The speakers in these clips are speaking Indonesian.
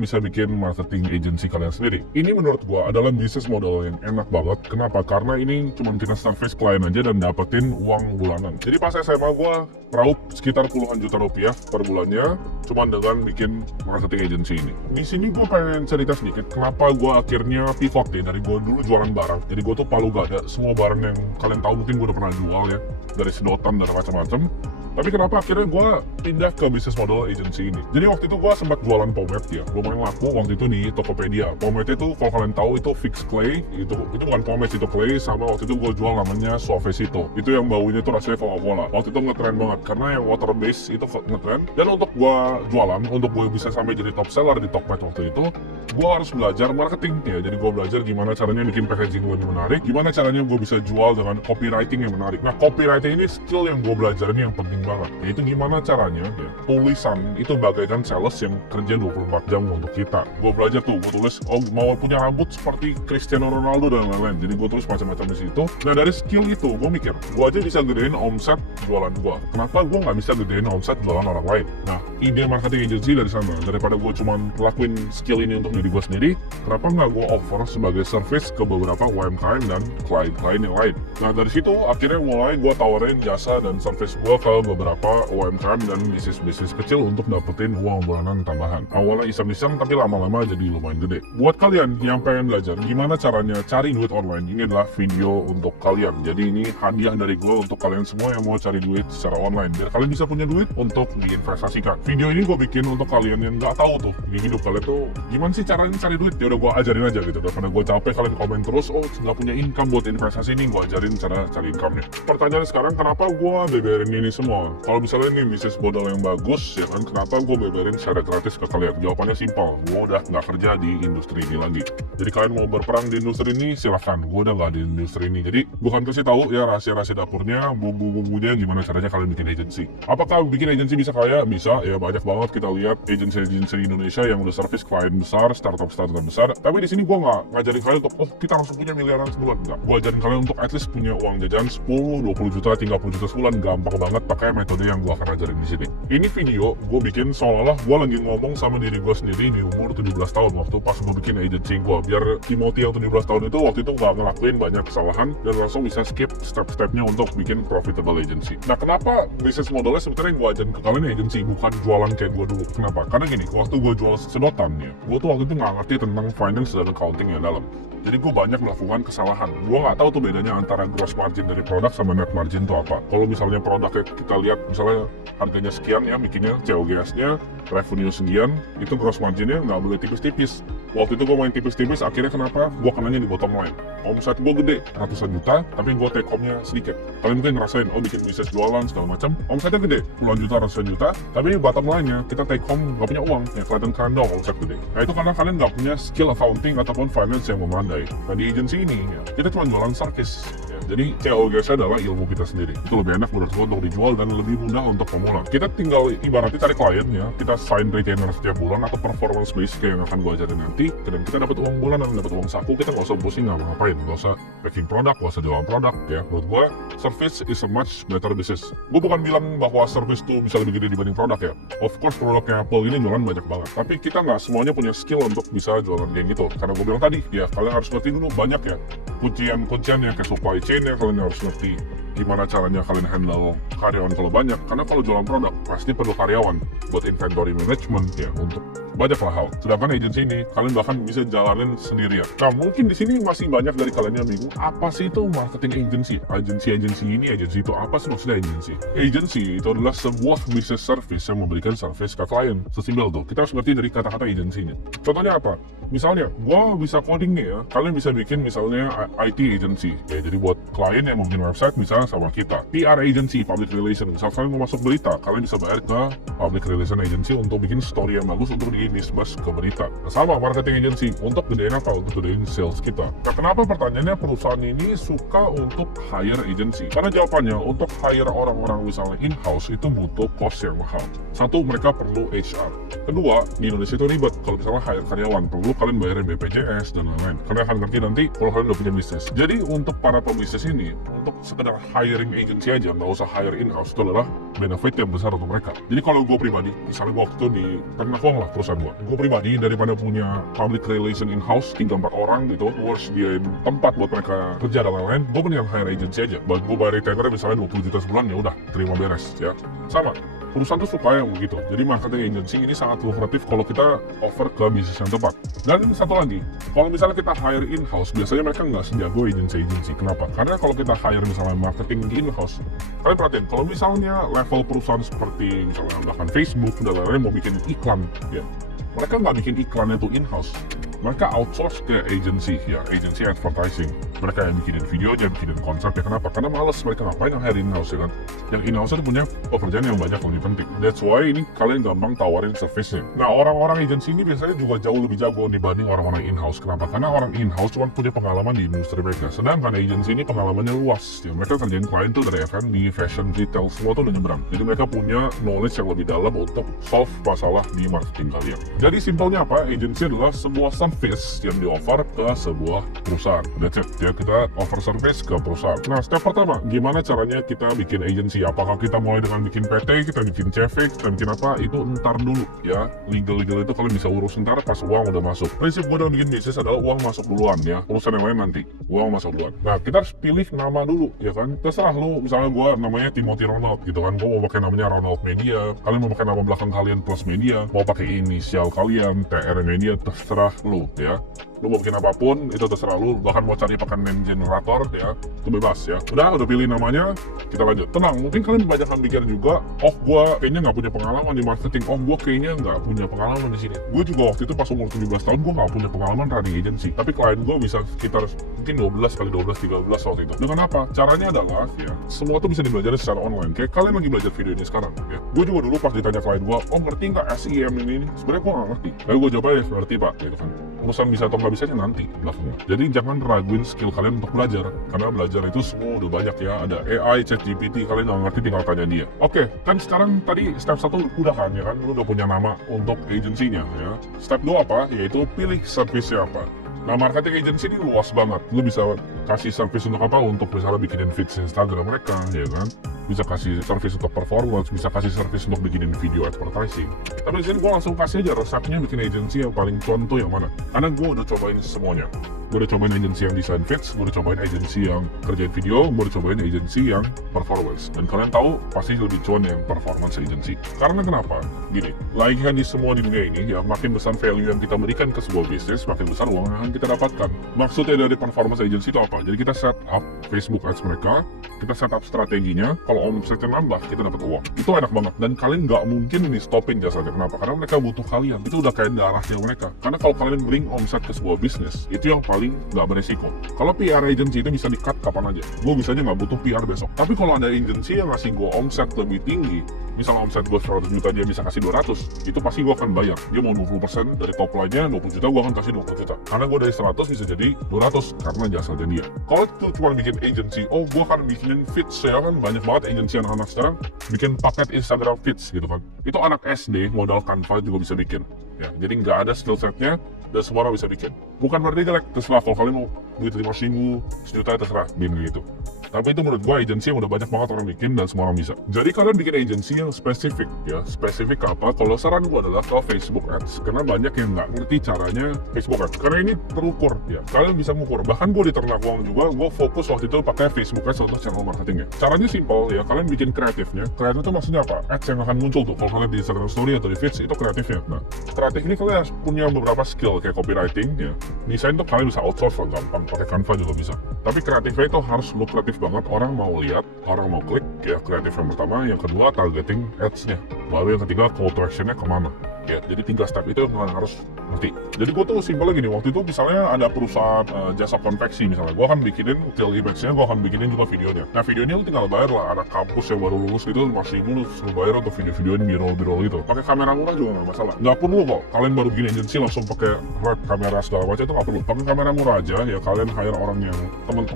bisa bikin marketing agency kalian sendiri. Ini menurut gua adalah bisnis model yang enak banget. Kenapa? Karena ini cuma kita service klien aja dan dapetin uang bulanan. Jadi pas SMA gua meraup sekitar puluhan juta rupiah per bulannya cuma dengan bikin marketing agency ini. Di sini gua pengen cerita sedikit kenapa gua akhirnya pivot ya dari gua dulu jualan barang. Jadi gua tuh palu gada semua barang yang kalian tahu mungkin gua udah pernah jual ya, dari sedotan dan macam-macam. Tapi kenapa akhirnya gue pindah ke bisnis model agency ini? Jadi waktu itu gue sempat jualan pomade ya, lumayan laku waktu itu di Tokopedia. Pomade itu kalau kalian tahu itu fix clay, itu bukan pomade, itu clay. Sama waktu itu gue jual namanya Suavecito. Itu yang baunya tuh rasanya Coca-Cola. Waktu itu ngetren banget karena yang water base itu ngetren. Dan untuk gue jualan, untuk gue bisa sampai jadi top seller di Tokped waktu itu, gue harus belajar marketing ya. Jadi gue belajar gimana caranya bikin packaging lebih menarik, gimana caranya gue bisa jual dengan copywriting yang menarik. Nah, copywriting ini skill yang gue belajar ini yang penting banget, yaitu gimana caranya ya, tulisan itu bagaikan sales yang kerja 24 jam untuk kita. Gue belajar tuh, gue tulis mau punya rambut seperti Cristiano Ronaldo dan lain-lain, jadi gue tulis macam-macam di situ. Nah dari skill itu gue mikir, gue aja bisa gedein omset jualan gue, kenapa gue nggak bisa gedein omset jualan orang lain? Nah ide marketing agency dari sana, daripada gue cuma lakuin skill ini untuk diri gue sendiri, kenapa nggak gue offer sebagai service ke beberapa UMKM dan klien-klien yang lain? Nah dari situ akhirnya mulai gue tawarin jasa dan service gue ke beberapa UMKM dan bisnis-bisnis kecil untuk dapetin uang bulanan tambahan. Awalnya iseng-iseng tapi lama-lama jadi lumayan gede. Buat kalian yang pengen belajar gimana caranya cari duit online, ini adalah video untuk kalian. Jadi ini hadiah dari gue untuk kalian semua yang mau cari duit secara online, biar kalian bisa punya duit untuk diinvestasikan. Video ini gue bikin untuk kalian yang nggak tahu tuh di hidup kalian tuh gimana sih caranya cari duit. Ya udah gue ajarin aja gitu. Daripada gue capek kalian komen terus, oh nggak punya income buat investasi, ini gue ajarin cara cari income-nya. Pertanyaannya sekarang, kenapa gue beberin ini semua? Kalau misalnya ini bisnis modal yang bagus ya kan, kenapa gue beberin secara gratis ke kalian? Jawabannya simpel, gue udah nggak kerja di industri ini lagi. Jadi kalian mau berperang di industri ini silahkan, gue udah nggak di industri ini. Jadi bukan kasih tahu ya rahasia-rahasia dapurnya, bumbu-bumbunya gimana caranya kalian bikin agency. Apakah bikin agency bisa kaya? Bisa ya, banyak banget kita lihat agency-agency di Indonesia yang udah service klien besar, startup besar. Tapi di sini gue nggak ngajarin kalian untuk kita langsung punya miliaran sebulan, enggak. Gue ajarin kalian untuk at least punya uang jajan 10, 20 juta, 30 juta sebulan, gampang banget pakai metode yang gue akan ajarin di sini. Ini video gue bikin seolah-olah gue lagi ngomong sama diri gue sendiri di umur 17 tahun waktu pas gue bikin agency gue, biar Timothy yang 17 tahun itu waktu itu nggak ngelakuin banyak kesalahan dan langsung bisa skip step-stepnya untuk bikin profitable agency. Nah kenapa bisnis modelnya sebenarnya gue ajarin ke kalian agency, bukan jualan kayak gue dulu? Kenapa? Karena gini, waktu gue jual sedotan ya, gue tuh waktu itu nggak ngerti tentang finance dan accounting yang dalam. Jadi gue banyak melakukan kesalahan. Gue nggak tahu tuh bedanya antara gross margin dari produk sama net margin itu apa. Kalau misalnya produknya kita lihat, misalnya harganya sekian ya, bikinnya COGS-nya, revenue sekian, itu gross marginnya nggak boleh tipis-tipis. Waktu itu gue main tipis-tipis, akhirnya kenapa? Gue kenanya di bottom line. Omset gue gede, ratusan juta, tapi gue take home-nya sedikit. Kalian mungkin ngerasain, oh bikin bisnis jualan segala macam, omsetnya gede, puluhan juta, ratusan juta, tapi bottom line-nya kita take home nggak punya uang, ya kelihatan keren dong omset gede. Nah itu karena kalian nggak punya skill accounting ataupun finance yang memadai. Nah di agency ini, ya, kita cuma jualan service. Ya. Jadi COGS adalah ilmu kita sendiri. Itu lebih enak menurut gue untuk dijual dan lebih mudah untuk pemula. Kita tinggal ibaratnya cari klien ya, kita sign retainer setiap bulan atau performance base kayak yang akan gue ajarin nanti, dan kita dapat uang bulanan, dapat uang saku, kita nggak usah pusing ngapain, nggak usah packing produk, nggak usah jualan produk ya. Menurut gue, service is a much better business. Gue bukan bilang bahwa service tuh bisa lebih gede dibanding produk ya. Of course produknya Apple ini jualan banyak banget, tapi kita nggak semuanya punya skill untuk bisa jualan kayak gitu. Karena gue bilang tadi ya, kalian harus ngerti dulu banyak ya kuncian-kunciannya kayak supply chain ya, kalian harus ngerti gimana caranya kalian handle karyawan kalau banyak, karena kalau jualan produk pasti perlu karyawan buat inventory management ya, untuk banyak lah hal. Sedangkan agency ini kalian bahkan bisa jalanin sendirian. Nah mungkin di sini masih banyak dari kalian yang bingung, apa sih itu marketing agency? Agency ini, agency itu apa sih maksudnya agency? Agency itu adalah sebuah business service yang memberikan service ke klien. Sesimpel tuh, kita harus ngerti dari kata-kata agency-nya. Contohnya apa? Misalnya, gue bisa coding nih ya, kalian bisa bikin misalnya IT agency. Ya, jadi buat klien yang mau bikin website misalnya sama kita. PR agency, public relation. Misal kalian mau masuk berita, kalian bisa bayar ke public relation agency untuk bikin story yang bagus untuk di-discuss ke berita. Nah, sama marketing agency, untuk gedein apa? Untuk gedein sales kita. Nah, kenapa pertanyaannya perusahaan ini suka untuk hire agency? Karena jawabannya, untuk hire orang-orang misalnya in-house itu butuh cost yang mahal. Satu, mereka perlu HR. Kedua, di Indonesia itu ribet. Kalau misalnya hire karyawan, perlu kalian bayarin BPJS dan lain-lain. Karena akan ngerti nanti kalau kalian udah punya bisnis. Jadi untuk para pebisnis ini, untuk sekedar hiring agency aja, nggak usah hire in-house, itu adalah benefit yang besar untuk mereka. Jadi kalau gue pribadi, misalnya gue waktu itu di Ternakong lah, perusahaan perusahaan gue pribadi, daripada punya public relation in-house 3-4 orang gitu, gue sediain tempat buat mereka kerja dan lain-lain, gue mendingan hire agency aja. Buat gue bayar retailer misalnya 20 juta sebulan, ya udah terima beres ya. Sama, perusahaan tuh suka yang begitu. Jadi marketing agency ini sangat lukratif kalau kita offer ke bisnis yang tepat. Dan satu lagi, kalau misalnya kita hire in-house, biasanya mereka nggak sejago agency. Kenapa? Karena kalau kita hire misalnya marketing in-house, kalian perhatiin, kalau misalnya level perusahaan seperti misalnya bahkan Facebook dan lain-lain mau bikin iklan, ya mereka nggak bikin iklannya tuh in-house. Mereka outsource ke agency, ya agency advertising. Mereka yang bikinin videonya, bikinin konsepnya. Kenapa? Karena males, mereka ngapain yang hire in-house ya kan. Yang in-house itu punya pekerjaan yang banyak, lebih penting. That's why ini kalian gampang tawarin service-nya. Nah, orang-orang agency ini biasanya juga jauh lebih jago dibanding orang-orang in-house. Kenapa? Karena orang in-house cuma punya pengalaman di industri mereka. Sedangkan agency ini pengalamannya luas. Ya, mereka kerjain klien tuh dari F&B, fashion, retail, semua tuh udah nyebrang. Jadi mereka punya knowledge yang lebih dalam untuk solve masalah di marketing kalian. Jadi simpelnya apa? Agency adalah sebuah service yang di-offer ke sebuah perusahaan. That's it. Ya, kita offer service ke perusahaan. Nah, step pertama, gimana caranya kita bikin agency? Apakah kita mulai dengan bikin PT, kita bikin CV, kita bikin apa? Itu ntar dulu ya. Legal itu kalian bisa urus ntar pas uang udah masuk. Prinsip gue dalam bikin bisnis adalah uang masuk duluan ya. Urusan yang lain nanti. Uang masuk duluan. Nah, kita harus pilih nama dulu ya kan. Terserah lu, misalnya gue namanya Timothy Ronald gitu kan. Gue mau pakai namanya Ronald Media. Kalian mau pakai nama belakang kalian plus media. Mau pakai inisial kalian TR Media, terserah lu ya. Lu mau bikin apapun itu terserah lu, bahkan mau cari pakai name generator ya itu bebas ya. Udah pilih namanya, kita lanjut. Tenang, mungkin kalian kebanyakan pikir juga, oh gua kayaknya nggak punya pengalaman di marketing, oh gua kayaknya nggak punya pengalaman di sini. Gue juga waktu itu pas umur 17 tahun gue nggak punya pengalaman running agency, tapi klien gue bisa sekitar mungkin 12 kali 12 13 waktu itu. Dengan apa? Caranya adalah ya semua tuh bisa dibelajarin secara online. Kayak kalian lagi belajar video ini sekarang ya. Gue juga dulu pas ditanya klien gue, oh ngerti nggak SEM ini? Sebenarnya gue nggak ngerti. Lalu gue jawab ya ngerti pak, gitu kan. Urusan bisa atau nggak bisanya nanti belakangnya. Jadi jangan raguin skill kalian untuk belajar, karena belajar itu semua udah banyak ya. Ada AI, ChatGPT, kalian nggak ngerti tinggal tanya dia. Oke, kan sekarang tadi step 1 udah kan ya kan, lu udah punya nama untuk agensinya ya. Step 2 apa? Yaitu pilih service-nya apa. Nah, marketing agency ini luas banget. Lu bisa kasih service untuk apa? Untuk misalnya bikinin feeds Instagram mereka, ya kan? Bisa kasih service untuk performance, bisa kasih service untuk bikinin video advertising. Tapi di sini gue langsung kasih aja resepnya bikin agency yang paling contoh yang mana. Karena gue udah cobain semuanya. Gue udah cobain agency yang design feeds, gue udah cobain agency yang kerjain video, gue udah cobain agency yang performance. Dan kalian tahu pasti lebih cuan yang performance agency. Karena kenapa? Gini, lagi kan di semua di dunia ini ya, makin besar value yang kita berikan ke sebuah bisnis, makin besar uang yang kita dapatkan. Maksudnya dari performance agency itu apa? Jadi kita set up Facebook ads mereka, kita set up strateginya, kalau omsetnya nambah, kita dapat uang. Itu enak banget, dan kalian nggak mungkin ini stopin jasanya. Kenapa? Karena mereka butuh kalian. Itu udah kayak darahnya mereka. Karena kalau kalian bring omset ke sebuah bisnis, itu yang paling nggak beresiko. Kalau PR agency itu bisa di-cut kapan aja. Gue bisanya nggak butuh PR besok. Tapi kalau ada agency yang ngasih gue omset lebih tinggi, misalnya omset gue 100 juta, dia bisa kasih 200, itu pasti gue akan bayar. Dia mau 20% dari top line-nya, 20 juta, gue akan kasih 20 juta. Karena gue dari 100 bisa jadi 200 karena jasanya dia. Kalau itu cuma bikin agency, oh gue akan bikinin feeds ya kan, banyak banget agency anak-anak sekarang bikin paket Instagram feeds gitu kan. Itu anak SD modal Canva juga bisa bikin. Ya, jadi nggak ada skill setnya dan semua orang bisa bikin. Bukan berarti jelek, terserah kalau kalian mau duit 5.000, sejuta terserah, bikin gitu. Tapi itu menurut gua agensi yang udah banyak banget orang bikin dan semua orang bisa. Jadi kalian bikin agensi yang spesifik ya. Spesifik apa? Kalau saran gua adalah ke Facebook Ads. Karena banyak yang nggak ngerti caranya Facebook Ads. Karena ini terukur ya. Kalian bisa mengukur. Bahkan gua di Ternak Uang juga, gua fokus waktu itu pakai Facebook Ads untuk channel marketingnya. Caranya simpel ya. Kalian bikin kreatifnya. Kreatif itu maksudnya apa? Ads yang akan muncul tuh. Kalau kalian di Instagram Story atau di feeds itu kreatifnya. Nah, kreatif ini kalian harus punya beberapa skill kayak copywriting ya. Desain tuh kalian bisa outsource lah, gampang. Pakai Canva juga bisa. Tapi kreatifnya itu harus lukratif banget. Orang mau lihat, orang mau klik ya. Kreatif yang pertama, yang kedua targeting ads-nya, baru yang ketiga call to action-nya kemana ya. Jadi 3 step itu yang harus ngerti. Jadi gue tuh simpelnya gini, waktu itu misalnya ada perusahaan jasa konveksi misalnya, gue akan bikinin kill image-nya, gue akan bikinin juga videonya. Nah videonya lu tinggal bayar lah, ada kampus yang baru lulus gitu 5.000 lu bayar untuk video-videoin b-roll gitu. Pakai kamera murah juga nggak masalah. Nggak perlu kok kalian baru bikin agency langsung pakai web kamera segala macam, itu nggak perlu. Pakai kamera murah aja ya. Kalian hire orang yang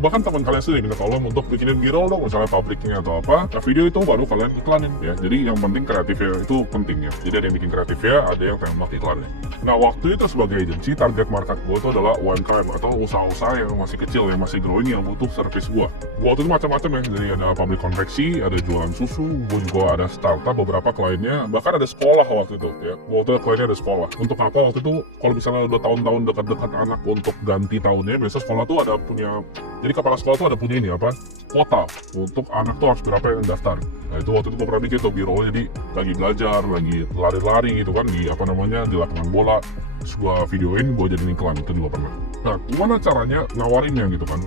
bahkan teman kalian sendiri minta tolong untuk bikinin b-roll dong, misalnya publiknya atau apa. Nah video itu baru kalian iklanin ya. Jadi yang penting kreatifnya itu penting ya. Jadi ada yang bikin kreatifnya, ada yang tembak iklannya. Nah waktu waktu itu sebagai agensi, target market gue tuh adalah UMKM atau usaha-usaha yang masih kecil, yang masih growing, yang butuh service gue. Gue waktu itu macam-macam ya, dari ada pabrik konveksi, ada jualan susu, gue juga ada startup, beberapa kliennya, bahkan ada sekolah waktu itu ya. Waktu itu kliennya ada sekolah. Untuk apa waktu itu, kalau misalnya udah tahun-tahun dekat-dekat anak untuk ganti tahunnya, biasanya sekolah tuh ada punya, jadi kepala sekolah tuh ada punya ini apa, kuota untuk anak tuh harus berapa yang daftar. Nah itu waktu itu gue pernah bikin tuh biro, jadi lagi belajar, lagi lari-lari gitu kan di apa namanya, di lapangan bola. Terus gue videoin, gue jadiin iklan, itu juga pernah. Nah gimana caranya nawarinnya gitu kan.